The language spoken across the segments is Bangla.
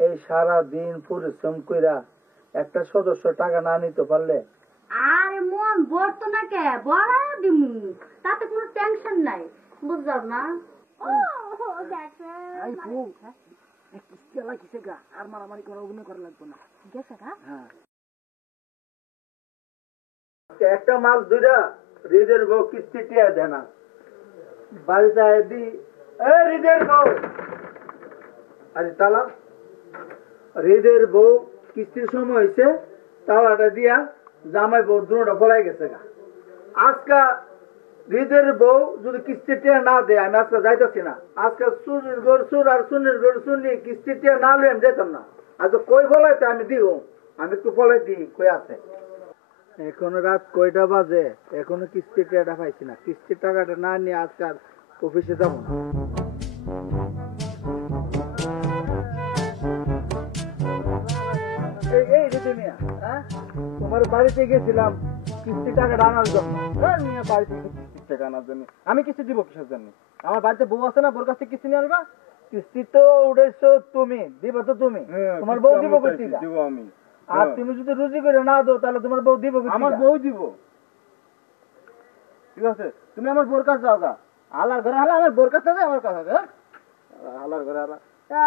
এই সারা দিন পরিশ্রম কইরা একটা সদস্য টাকা না নিতে পারলে আরে মন বলতো না কে বড় দিমু তাতে কোনো টেনশন নাই বুঝলাম না ও দেখো আই বউ কিস্তি আলা কিসে গা আর মারামারি করা অভিনয় করা লাগবে না গেছে গা হ্যাঁ একটা মাস দুইটা রিদের বউ কিস্তি টিয়া দেয় না বাড়িতে দি রিদের বউ আরে তালা রিদের বউ কিস্তির সময় হয়েছে তালাটা দিয়া জামাই বউ দুটা পলাই গেছে গা আজকা রিদের বউ যদি কিস্তি টিয়া না দেয় আমি আজকে যাইতেছি না আজকে সুনির গড় সুর আর সুনির গড় সুনি কিস্তি টিয়া না লই আমি যেতাম না আজ কই ফলাইতে আমি দিব আমি একটু ফলাই দিই কই আছে এখনো রাত কয়টা বাজে এখনো কিস্তির টাকাটা পাইছি না কিস্তির টাকাটা না নিয়ে আজকাল অফিসে যাবো না এই রেতে মিয়া হ্যাঁ তোমার বাড়িতে গেছিলাম কিস্তির টাকাটা আনার জন্য মিয়া বাড়িতে কিস্তির টাকা আনার জন্য আমি কিস্তি দিব কিসের জন্য আমার বাড়িতে বউ আছে না বোর কাছ থেকে কিস্তি নিয়ে আসবা কিস্তি তো উঠেছো তুমি দিবা তো তুমি তোমার বউ দিব কইছি দিব আমি আর তুমি যদি রুজি করে না দাও তাহলে তোমার বউ দিব আমার বউ দিব ঠিক আছে তুমি আমার বোর কাছে যাও গা আলার ঘরে হালা আমার বোর কাছে যাও আমার কাছে আলার ঘরে হালা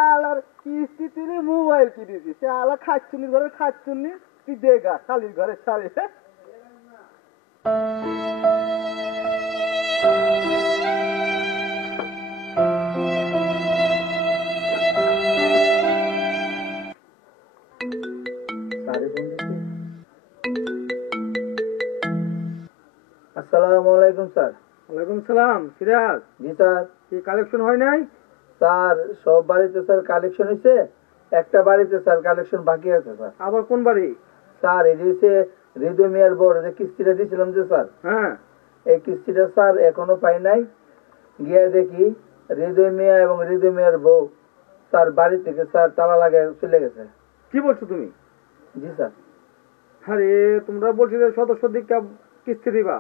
আলার কিস্তি তুই মোবাইল কিনেছি সে আলা খাচ্ছুনি ঘরে খাচ্ছুনি তুই দেখা শালির ঘরে শালি আসসালামু আলাইকুম স্যার ওয়ালাইকুম সালাম সিরাজ জি স্যার কি কালেকশন হয় নাই স্যার সব বাড়িতে স্যার কালেকশন হয়েছে একটা বাড়িতে স্যার কালেকশন বাকি আছে স্যার আবার কোন বাড়ি স্যার এই যে হৃদয় মিয়ার বড় যে কিস্তিটা দিয়েছিলাম যে স্যার হ্যাঁ এই কিস্তিটা স্যার এখনো পাই নাই গিয়ে দেখি হৃদয় মিয়া এবং হৃদয় মিয়ার বউ স্যার বাড়ি থেকে স্যার তালা লাগায় চলে গেছে কি বলছো তুমি জি স্যার আরে তোমরা বলছি যে সদস্য দিকটা কিস্তি দিবা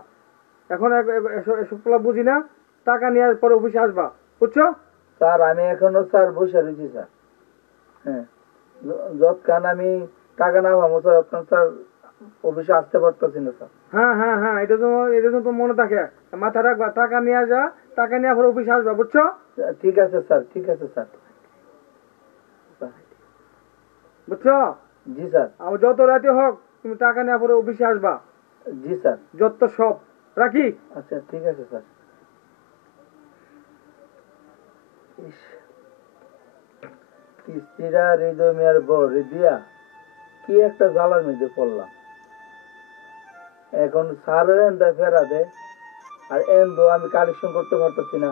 এখন এসব বুঝি না টাকা নেওয়ার পরে অফিসে আসবা বুঝছো স্যার আমি এখনো স্যার বসে রয়েছি স্যার হ্যাঁ যতক্ষণ আমি টাকা না পাবো স্যার ততক্ষণ স্যার অফিসে আসতে পারতেছি না স্যার হ্যাঁ হ্যাঁ হ্যাঁ এটা তো মনে থাকে মাথা রাখবা টাকা নিয়ে যা টাকা নেওয়ার পরে অফিসে আসবা বুঝছো ঠিক আছে স্যার ঠিক আছে স্যার বুঝছো জি স্যার আমার যত রাতে হোক তুমি টাকা নেওয়ার পরে অফিসে আসবা জি স্যার যত সব রাখি আচ্ছা ঠিক আছে স্যার কিস্তিরা হৃদয় মেয়ের বউ রিদিয়া কি একটা জ্বালার মধ্যে পড়লাম এখন স্যারের এন্দা ফেরা দে আর এন্দো আমি কালেকশন করতে পারতেছি না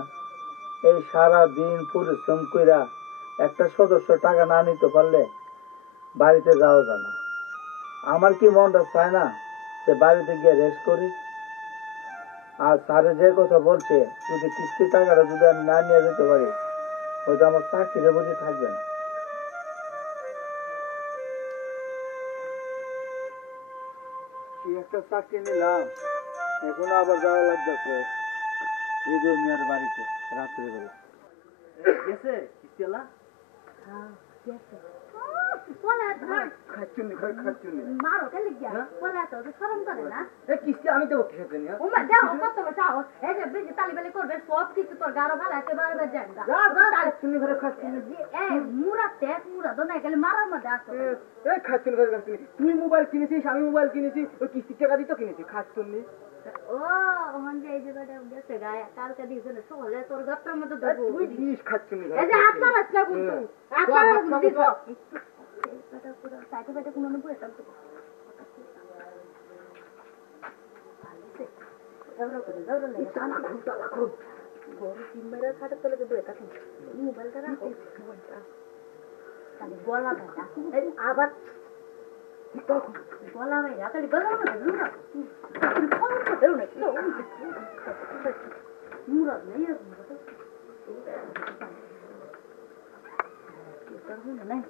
এই সারা দিন পরিশ্রম কইরা একটা সদস্য টাকা না নিতে পারলে বাড়িতে যাওয়া যায় না আমার কি মনটা চায় না যে বাড়িতে গিয়ে রেস্ট করি আর স্যারে যে কথা বলছে যদি কিস্তির টাকাটা যদি আমি না নিয়ে যেতে পারি হয়তো আমার চাকরিতে বুঝে থাকবে না কি একটা চাকরি নিলাম এখন আবার যাওয়া লাগতেছে ঈদের মেয়ের বাড়িতে রাত্রে বেলা গেছে কিস্তিওয়ালা মারো কে লিখিয়া বলে তো শরম করে না কিস্তি আমি দেবো কিসের জন্য ওমা দাও কত বড় এই যে বেশি তালিবালি করবে সব কিছু তোর গারো ভালো একেবারে জানগা তুমি ঘরে খাচ্ছি এই মুরা তো না গেলে মারার মধ্যে আসো এই খাচ্ছুন ঘরে খাচ্ছি তুই মোবাইল কিনেছিস আমি মোবাইল কিনেছি ওই কিস্তির টাকা দিয়ে তো কিনেছি খাচ্ছুন নি ও ওখান যে এই জায়গাটা গেছে গায়ে কালকে দিয়েছে না সকালে তোর গাত্রার মধ্যে দেবো তুই দিস খাচ্ছুন এই যে হাত মারাস না কিন্তু হাত মারাস না দিছ এটা পুরো সাইডে সাইডে কোনো নবুয়ে থাকতো যাও রে টানা ঘুরতা লাগো গরু কিমরা খাটা তলে বয়ে থাকি মোবাইলটা রাখো খালি গলা ভাইয়া এই আবার গলা ভাইয়া খালি গলা মধ্যে লুনা তুমি ফোন করতে না মুরা নেই নাই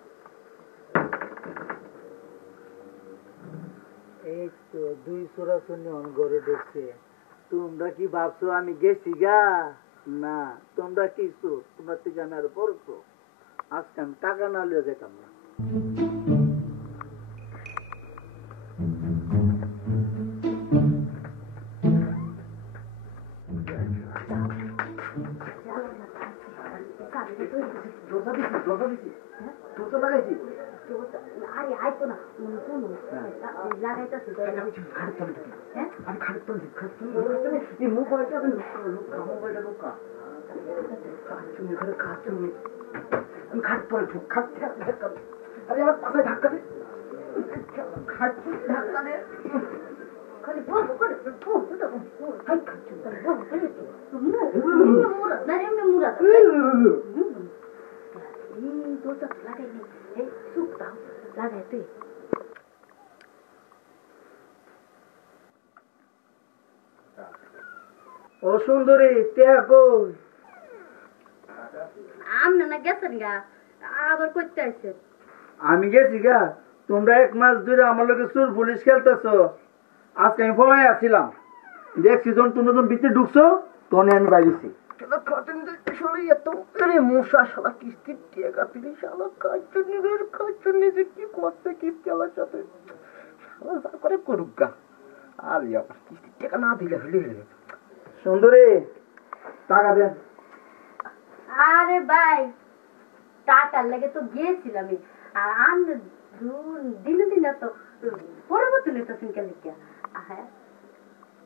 এই তো দুই চোরা শুনে ঘরে ঢুকছে তোমরা কি ভাবছো আমি গেছি গা না তোমরা কিছু তোমরা থেকে আমি আরো পড়ছো আজকে আমি টাকা না লিয়ে যেতাম না আরে আইতো না শোনো লাগাইতেছি আমি খাটের তলে এই মোবাইলটা মোবাইলটা লুকা কাচ্চুনি ঘরে কাচ্চুনি আমি খাটের তলে ঢুক খাটতে ধাক্কা আরে আমার পাশে ধাক্কা দে খাটতে ধাক্কা দে খালি বলবো করে লাগাই নেই এই সুখ দাও লাগাই তুই ও সুন্দরী টেহা কই? আমনে না গেছেন গা আবার করতে আইছে আমি গেছি গা, তোমরা 1 মাস ধরে আমার লোকে চোর পুলিশ খেলতেছো। আজকে আমি পলাই আসছিলাম, দেখছি যখন তুমি যখন ভিতরে ঢুকছো তখন আমি বাইরেছি। মশা শালা কিস্তির টেকা তিনি শালা কাচ্চুনি যে কি করছে কিস্তি আমার সাথে শালা যা করে করুক গা। আর আবার কিস্তির টেকা না দিলে হলে সুন্দরী টাকা দেন। আরে ভাই টাকার লেগে তো গিয়েছিলাম আর আমি দিনে দিনে তো পরিবর্তন হইতেছেন কেন লিখিয়া হ্যাঁ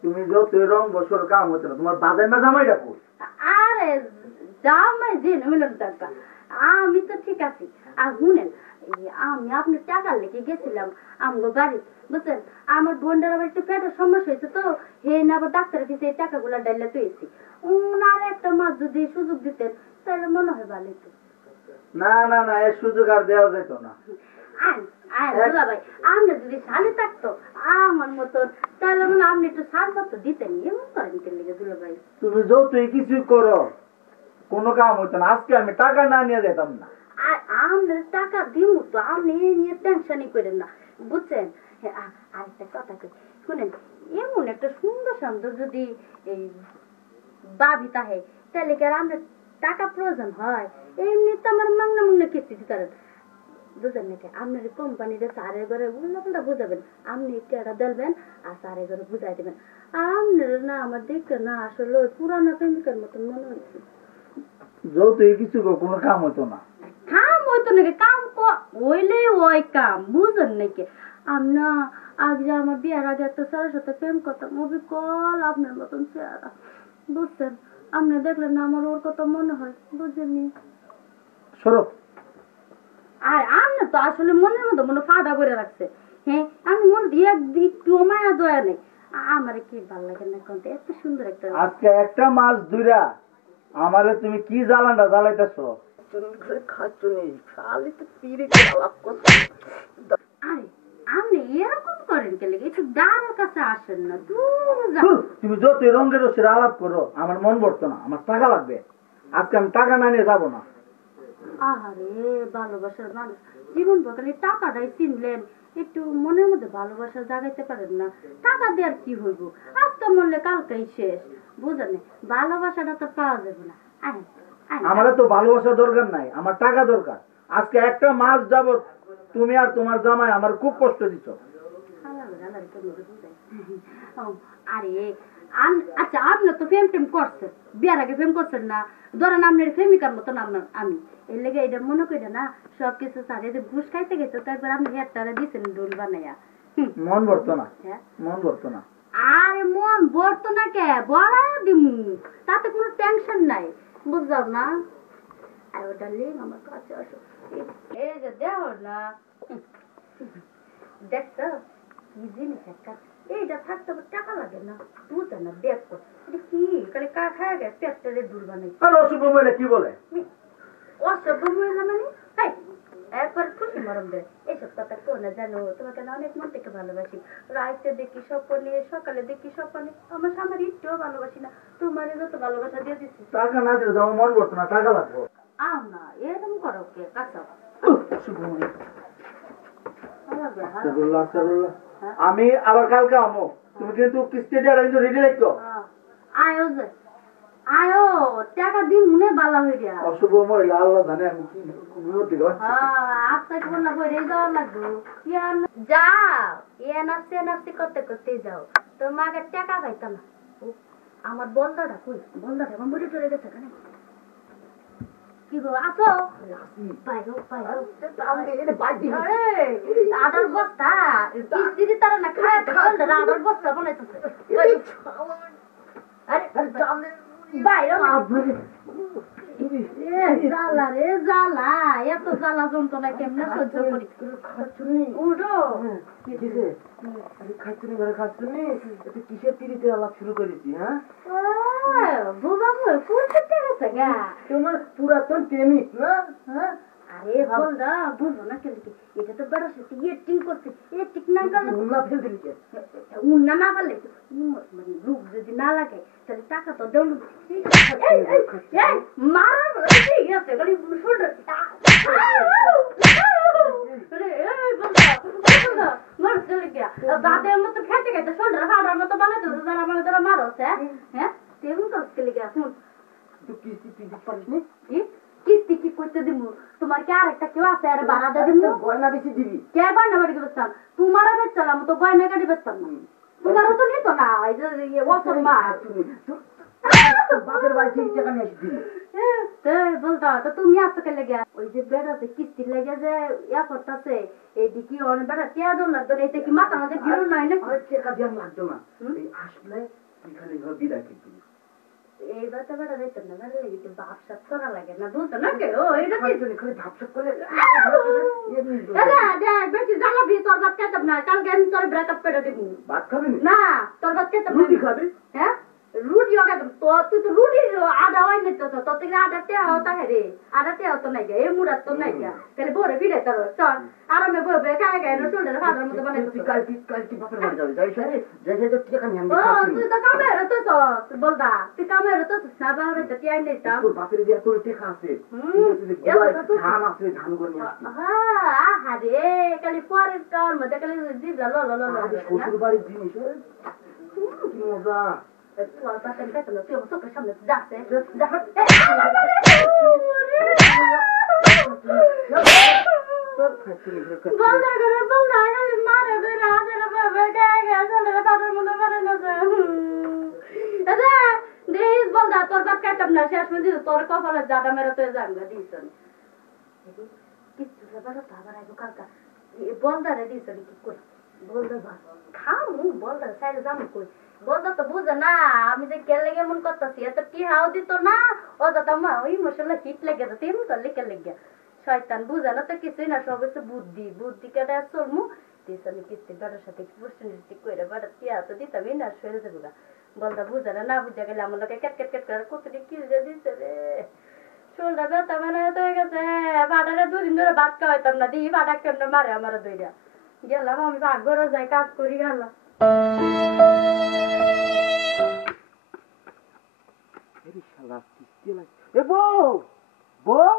তুমি যত রং বছর কাম হচ্ছে না, তোমার বাজার না জামাই রাখো। আরে জামাই যে মিলন টাকা আমি তো ঠিক আছি। আর শুনেন আমি আপনার টাকার লেগে গেছিলাম আমগো বাড়ি বুঝছেন, আমার বোনটার আবার একটু পেটের সমস্যা হয়েছে তো হে না আবার ডাক্তারের কাছে এই টাকাগুলো ডাইলে পেয়েছি। আর একটা মাস যদি সুযোগ দিতেন তাহলে মনে হয় ভালো হতো। না না না, এর সুযোগ আর দেওয়া যেত না। ভাই আপনি যদি শালি থাকতো আমার মতন তাহলে মনে আপনি একটু সার মতো দিতেন এমন করেন কেন লেগে দুলা ভাই। তুমি যতই কিছু করো কোনো কাম হইতো না। আজকে আমি টাকা না নিয়ে যেতাম না। আর আপনার টাকা দিব তো আপনি এই নিয়ে টেনশনই করেন না বুঝছেন। আরেকটা কথা কই শুনেন, এমন একটা সুন্দর সুন্দর যদি এই বাবি তাহে তাহলে কি আর আপনার টাকা প্রয়োজন হয়? এমনি তো আমার মাংনা মাংনা কিস্তি দিতে বুঝেন নাকি আপনার কোম্পানিতে সারের ঘরে উল্লাপাল্টা বুঝাবেন, আপনি টেটা দেবেন আর সারের ঘরে বুঝাই দেবেন। আপনার না আমার দেখতে না আসলে ওই পুরানো প্রেমিকের মতন মনে হয়েছে। যতই কিছু কোনো কাম হইতো না। কাম হইতো নাকি কাম হইলে ওই কাম বুঝেন নাকি। আমরা আগে আমার বিয়ের আগে একটা স্যারের সাথে প্রেম করতাম অবিকল আপনার মতন চেহারা বুঝছেন। আপনি দেখলেন না আমার ওর কথা মনে হয় বুঝেননি। সরো। আর আপনি তো আসলে মনের মধ্যে মনে ফাটা করে রাখছে। হ্যাঁ আমি মন দিয়ে একটু মায়া দয়া নেই। আমার কি ভালো লাগে না কোনটা এত সুন্দর একটা। আজকে একটা মাস ধইরা আমারে তুমি কি জ্বালানটা জ্বালাইতেছো? খাচ্চুনি খালি তো পিড়ে আলাপ করতে। আরে আপনি এরকম করেন কে লেগে একটু ডারের কাছে আসেন না দূর যান। তুমি যতই রঙের রসের আলাপ করো আমার মন ভরতো না। আমার টাকা লাগবে, আজকে আমি টাকা না নিয়ে যাবো না। আরে ভালোবাসার মানুষ জীবন বকালে টাকাটাই চিনলেন, একটু মনের মধ্যে ভালোবাসা জাগাইতে পারেন না। টাকা দেওয়ার কি হইব, আজ তো মরলে কালকেই শেষ বুঝলেন। ভালোবাসাটা তো পাওয়া যাবে না। আমার তো ভালোবাসা দরকার নাই, আমার টাকা দরকার। আজকে একটা মাস যাবত তুমি আর তোমার জামাই আমার খুব কষ্ট দিচ্ছ। আরে আচ্ছা আপনি তো প্রেম টেম করছেন, বিয়ার আগে প্রেম করছেন না, ধরেন আপনার প্রেমিকার মতন আমি এর লেগে এটা মনে করি না সবকিছু সারে যে ঘুষ খাইতে গেছে তো একবার আপনি হেয়ারটারে দিচ্ছেন ডোল বানাইয়া। মন ভরতো না, মন ভরতো না। আরে মন ভরতো না কে বড় দিমু, তাতে কোনো টেনশন নাই বুঝলাম না। আর ওটা লিং আমার কাছে আসো এই যে দেও না দেখছো কি জিনিস একটা এইটা থাকতে টাকা লাগে না বুঝে না দেখো এটা কি খালি কা খায় গে পেটে দুল বানাই। আর অশুভ মহিলা কি বলে? অশুভ মহিলা মানে এই একবার খুশি মরম দে এইসব কথা কোনে জানো, তোমাকে না অনেক মন থেকে ভালোবাসি। রাইতে দেখি স্বপ্নে সকালে দেখি স্বপ্নে আমার স্বামীর একটু ভালোবাসি না, তোমার যত ভালোবাসা দিয়ে দিচ্ছি। টাকা না দিলে আমার মন ভরতো না, টাকা লাগবে। না এরকম করো কে কাছে আমি আবার কালকে আমো, তুমি কিন্তু কিস্তি দিয়ে কিন্তু রেডি রাখতো। আয়ো টাকা দিন মনে বালা হইয়া অশুভ মহিলা আল্লাহ জানে আমি কি বিপদ দিকে পাচ্ছি আপনাকে বললাম বইরে যাওয়া লাগবে যাও এনাফসি করতে করতে যাও তোমাকে টাকা পাইতাম না আমার বলদাটা কই বলদাটা এখন বুড়ি চলে গেছে কেন কি গো আসো আদার বস্তা কিস্তি তারা না খায় আদার বস্তা বানাইতেছে আরে বাইরে জ্বালা রে জ্বালা এত জ্বালা যন্ত্রণা কেমনে সহ্য করি উঠো কিসের তিরিতে আলাপ শুরু করেছি হ্যাঁ তোমার পুরাতন প্রেমিক না হ্যাঁ আরে বলদা বুঝো না কেন কি এটা তো বড় সত্যি এটিং করছে এটিং না করলে উন্না ফেল দিলি কে উন্না না পারলে মানে রূপ যদি না লাগে তাহলে টাকা তো দেব এই মারা ঠিক আছে গলি শোল্ডার আরে এই বলদা মার চলে গিয়া দাদের মতো খেতে খেতে শোল্ডার ফাড়ার মতো বানাতে যারা মানে তারা মারো হ্যাঁ তেমন কাজ কে লিগা শুন তুই কিস্তি তুই পারিস নি কিস্তি কি করতে দিব তোমার কি আরেকটা কেউ আছে আর ভাড়া দিয়ে দিব গয়না বেশি দিবি কে গয়না বাড়ি বেচতাম তোমারও বেচলাম তো গয়না কাটি বেচতাম না তোমারও তো নিত না এই যে ওসর মা বাপের বাড়ি থেকে টাকা নিয়ে আসবি বলতো তো তুমি আসতে কে লেগে ওই যে বেড়াতে কিস্তি লেগে যে ইয়া করতেছে এই দিকে অনেক বেড়া কে দল না তোর এতে কি মাথা মাঝে গিরো নাই না টাকা দিয়ে লাগতো না এই আসলে এখানে বিদায় করবি এই বাচ্চা বেড়া যাইতো না বেড়া লেগে বাপ সাপ করা লাগে না বুঝতো না কে ও এটা কি খালি ধাপসাপ করে বেশি জ্বালাবি তোর বাপ কেতাব না কালকে আমি তোর ব্রেকআপ করে দিব ভাত খাবি না তোর বাপ কেতাব রুটি খাবি হ্যাঁ রুটি ওকে তো তুই তো রুটি আদা হয় না তো তো থেকে আদা তে হতা রে আদা তে হতো নাই গে এই মুড়া তো নাই গে তাহলে বরে বিড়ে তোর চল আরামে ববে কায় গায় না শুনলে ফাদার মতো বানাই তুই কালকে বাপের বাড়ি যাবে যাই সারে যাই তো টাকা নিয়ে ও তুই তো কামে রে তো বলদা তুই কামে রে তো না বাবা তো কি আই নাই তা তোর বাপের দিয়া তোর টাকা আছে ধান আছে ধান করে নিয়ে আসবি হ্যাঁ আরে কালি পরের কার মধ্যে কালি জিবলা ল ল ল শ্বশুর বাড়ির জিনিস কি মজা তোর বাপের কাছে না তুই তো সামনে যাচ্ছে বলদা করে বলদা খালি মারে ধরে হাতের বাবা গায়ে গায়ে চলে ফাদার মতো মারে না দাদা দেখিস বলদা তোর বাপ কাটাম না শেষ মধ্যে তোর কপালে জাটা মেরে তুই জানগা দিয়েছেন কিছু ব্যাপার তো আবার আইবো কালকা বলদা রে দিয়েছেন কি করে বলদা খামু বলদা সাইডে যাবো কই বলদা তো বুঝে না আমি যে কে লেগে মন করতেছি এত কি হাও দিত না ও দাদা মা ওই মশলা হিট লেগে যেত এমন করলে কে লেগে শয়তান বুঝে না তো কিছুই না সব হচ্ছে বুদ্ধি বুদ্ধি কেটে চলমু দিয়েছেন কিস্তি বেটার সাথে পুষ্টি করে বেটার কি হাতে দিতাম না শুয়ে যাবো বলদা বুঝে না বুঝে গেলে আমার লোকে কেট কেট কেট করে কতটি কি দিচ্ছে রে শোলটা ব্যথা মানে হয়ে গেছে বাটারে দুদিন ধরে ভাত খাওয়াইতাম না দিই বাটা কেমন মারে আমার দইরা গেলাম আমি ভাগ ঘরে যাই কাজ করি গেলাম এ বউ বউ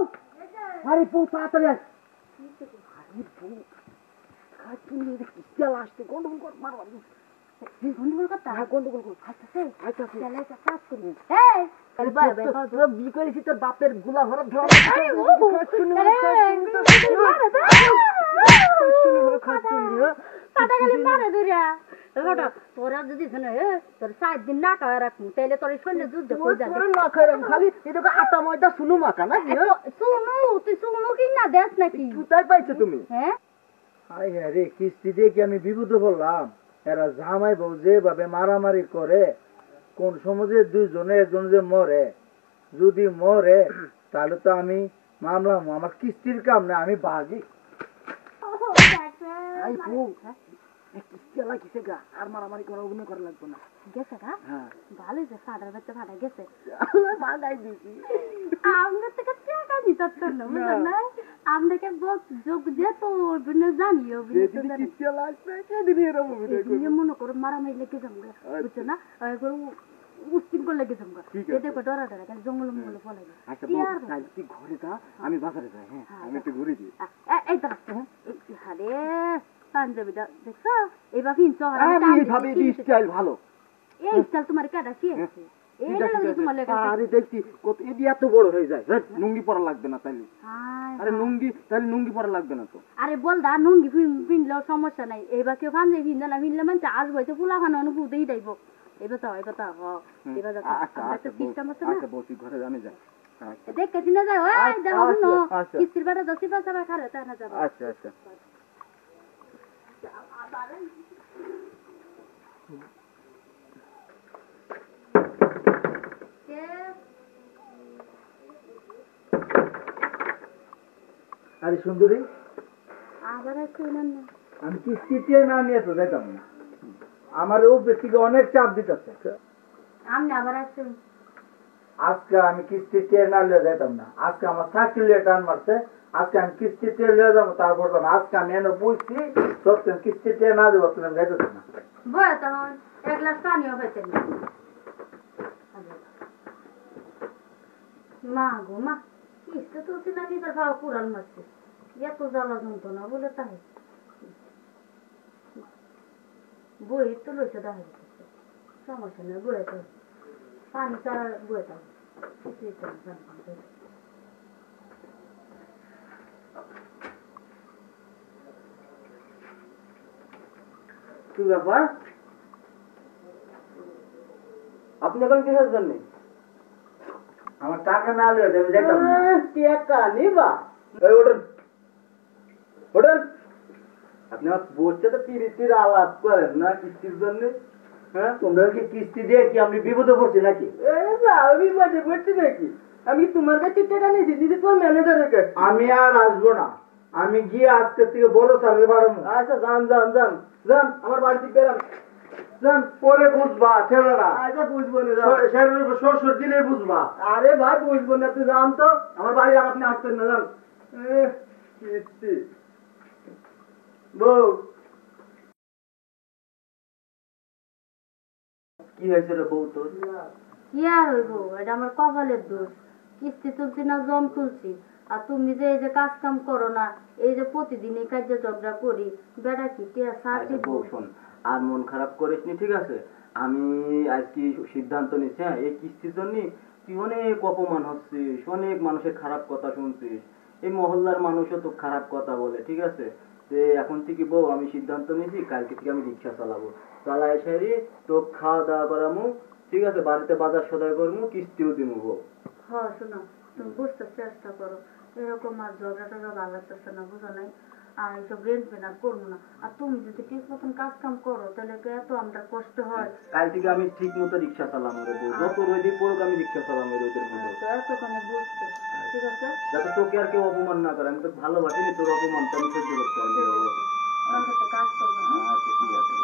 আরে বউ তাড়াতাড়ি আস আরে বউ তুমি কিস্তি আসতে গন্ডগোল কর মারো গন্ডগোল করতে গন্ডগোল কর আচ্ছা আচ্ছা তাহলে একটা কাজ করি এই তোর বিয়ে করেছি তোর বাপের গুলা ভরা ধর তোরা যদি তোর 4 দিন না খাওয়া রাখবো তাহলে তোর শরীরে যুদ্ধ হয়ে যাবে না খাই খালি এটাকে আটা ময়দা শুনু মাখা না তুই শুনো কি না দেখ নাকি কোথায় পাইছো তুমি হ্যাঁ আরে আরে কিস্তি দিয়ে কি আমি বিপদে পড়লাম এরা জামাই বউ যেভাবে মারামারি করে কোন সমাজে দুইজনে একজন যে মরে যদি মরে তাহলে তো আমি মামলা আমার কিস্তির কাম না আমি বাগি কিস্তি আলা কিসে গা আর মারামারি করা অভিনয় করা লাগবে না গেছে গা হ্যাঁ ভালোই যে ফাটার বাচ্চা ফাটা গেছে বাগাই দিছি আমরা থেকে টাকা দিতে না বুঝলেন না আপনাকে যোগ দিয়ে তো অভিনয় জানিও কিস্তি আলা আসবে সেদিন এরকম অভিনয় মনে করো মারামারি লেগে যাবো বুঝছো না উস্তিন করে লেগে যাবো এতে ডরা ডরা জঙ্গল মঙ্গল ফলে তুই ঘরে যা আমি বাজারে যাই হ্যাঁ আমি একটু ঘুরে দিই এই দাঁড়াচ্ছে আরে পাঞ্জাবিটা দেখছো এবার ফিনছো আমি ভাবি এই স্টাইল ভালো এই স্টাইল তোমার কাটা শিখেছে এইটা লাগি তোমার লেগে আরে দেখছি কত এটি এত বড় হয়ে যায় হ্যাঁ লুঙ্গি পরা লাগবে না তাইলে আরে লুঙ্গি পরা লাগবে না তো আরে বল দা নুঙ্গি পিনলেও সমস্যা নাই এবার কেউ পাঞ্জাবি পিনলে না পিনলে মানে আসবো তো পোলা খানো অনুভূতেই যাইব এবার তো এবার তো সিস্টেম আছে না আচ্ছা বলছি ঘরে জানে যায় দেখ কেজি না যায় ওই দেখো শুনো কিস্তির বেটা 10 টাকা খারে তা না যাবে আচ্ছা আচ্ছা আরে সুন্দরী আবার আছে না আমি কিস্তিতে না নিয়ে তো যাইতাম না আমার অফিস থেকে অনেক চাপ দিতেছে আমি আবার আছে আজকে আমি কিস্তিতে না লিয়ে যাইতাম না আজকে আমার চাকরি লিয়ে টান মারছে আজকে আমি কিস্তিতে লিয়ে যাবো তারপর তো আজকে আমি এনে বুঝছি সত্যি কিস্তিতে না দেবো তুমি যাইতেছি না বয় তখন এক গ্লাস পানিও খেতে না মা গো মা কিস্তি তুলছি না নিতে খাওয়া কুড়াল মারছে এত জ্বালা যন্ত্রণা বলে তাই বই তো লইছে দেখা যাচ্ছে সমস্যা নেই বয়ে তো পানি ছাড়া বয়ে তো কিছুই তো কি ব্যাপার আপনি এখন কিসের জন্য আমার টাকা না লিয়ে যাবে যাইতাম না টাকা নিবা এই ওঠেন ওঠেন আপনি আমার বসছে তো তিরিতির আলাপ করেন না কিস্তির জন্য হ্যাঁ তোমরা কি কিস্তি দিয়ে কি আমি বিপদে পড়ছি নাকি আমি বাজে বলছি নাকি আমি তোমার কাছে টাকা নিয়েছি দিদি তোমার ম্যানেজারের কাছে আমি আর আসবো না আমি গিয়ে আজকে থেকে বলো স্যারের বাড়াবো আচ্ছা যান যান যান যান আমার বাড়িতে বেরান যান পরে বুঝবা ছেলেরা আচ্ছা বুঝবো না শ্বশুর দিলে বুঝবা আরে ভাই বুঝবো না তুই যান তো আমার বাড়ি আর আপনি আসতেন না যান কিস্তি বউ কি হয়েছে রে বউ তোর কি আর হইব এটা আমার কপালের দোষ কিস্তি তুলছি না জম তুলছি আর তুমি যে এই যে কাজ কাম করো না এই যে প্রতিদিন এই কাজে ঝগড়া করি বেটা কি টিয়া সাথে বউ শোন আর মন খারাপ করিস নি ঠিক আছে আমি আজকে সিদ্ধান্ত নিচ্ছি হ্যাঁ এই কিস্তির জন্য তুই অনেক অপমান হচ্ছিস অনেক মানুষের খারাপ কথা শুনছিস এই মহল্লার মানুষও তো খারাপ কথা বলে ঠিক আছে যে এখন থেকে বউ আমি সিদ্ধান্ত নিয়েছি কালকে থেকে আমি রিক্সা চালাবো চালাই সারি তো খাওয়া দাওয়া করামু ঠিক আছে বাড়িতে বাজার সদাই করবো কিস্তিও দিব বউ হ্যাঁ শোনো তুমি বুঝতে চেষ্টা করো এরকম আর ঝগড়া টগড়া ভালো লাগতেছে না বুঝো নাই আর এইসব রেন্ট পেন আর করবো না আর তুমি যদি ঠিক মতন কাজ কাম করো তাহলে এত আমরা কষ্ট হয় কাল থেকে আমি ঠিক মতো রিক্সা চালাম রে বউ যত রোদই পড়ুক আমি রিক্সা চালাম রোদের মধ্যে এতখানে বুঝতে ঠিক আছে যাতে তোকে আর কেউ অপমান না করে আমি তো ভালোবাসি তোর অপমানটা আমি সহ্য করতে পারবো কাজ করবো আচ্ছা ঠিক আছে